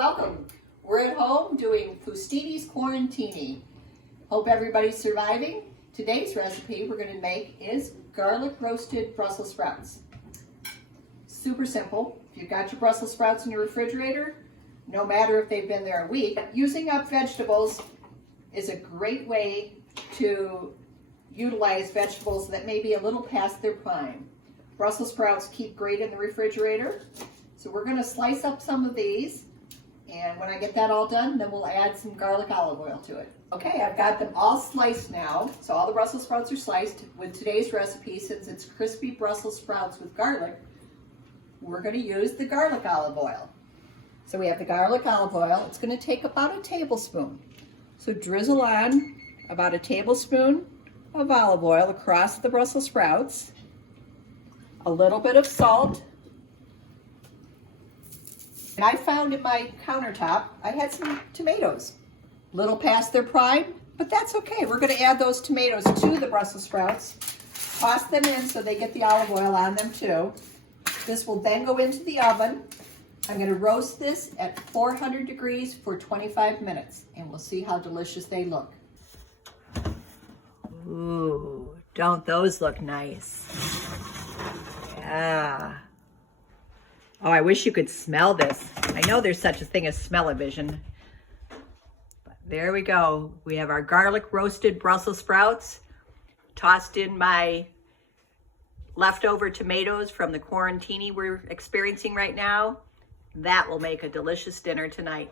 welcome. We're at home doing Fustini's quarantini. Hope everybody's surviving. Today's recipe we're going to make is garlic roasted Brussels sprouts. Super simple. If you've got your Brussels sprouts in your refrigerator, no matter if they've been there a week, using up vegetables is a great way to utilize vegetables that may be a little past their prime. Brussels sprouts keep great in the refrigerator. So we're going to slice up some of these, and when I get that all done, then we'll add some garlic olive oil to it. Okay, I've got them all sliced now. So all the Brussels sprouts are sliced. With today's recipe, since it's crispy Brussels sprouts with garlic, we're going to use the garlic olive oil. So we have the garlic olive oil. It's going to take about a tablespoon. So drizzle on about a tablespoon of olive oil across the Brussels sprouts, a little bit of salt. And I found in my countertop, I had some tomatoes, a little past their prime, but that's okay. We're going to add those tomatoes to the Brussels sprouts, toss them in so they get the olive oil on them too. This will then go into the oven. I'm going to roast this at 400 degrees for 25 minutes, and we'll see how delicious they look. Ooh, don't those look nice? Yeah. Oh, I wish you could smell this. I know there's such a thing as smell-o-vision. But there we go. We have our garlic roasted Brussels sprouts, tossed in my leftover tomatoes from the quarantini we're experiencing right now. That will make a delicious dinner tonight.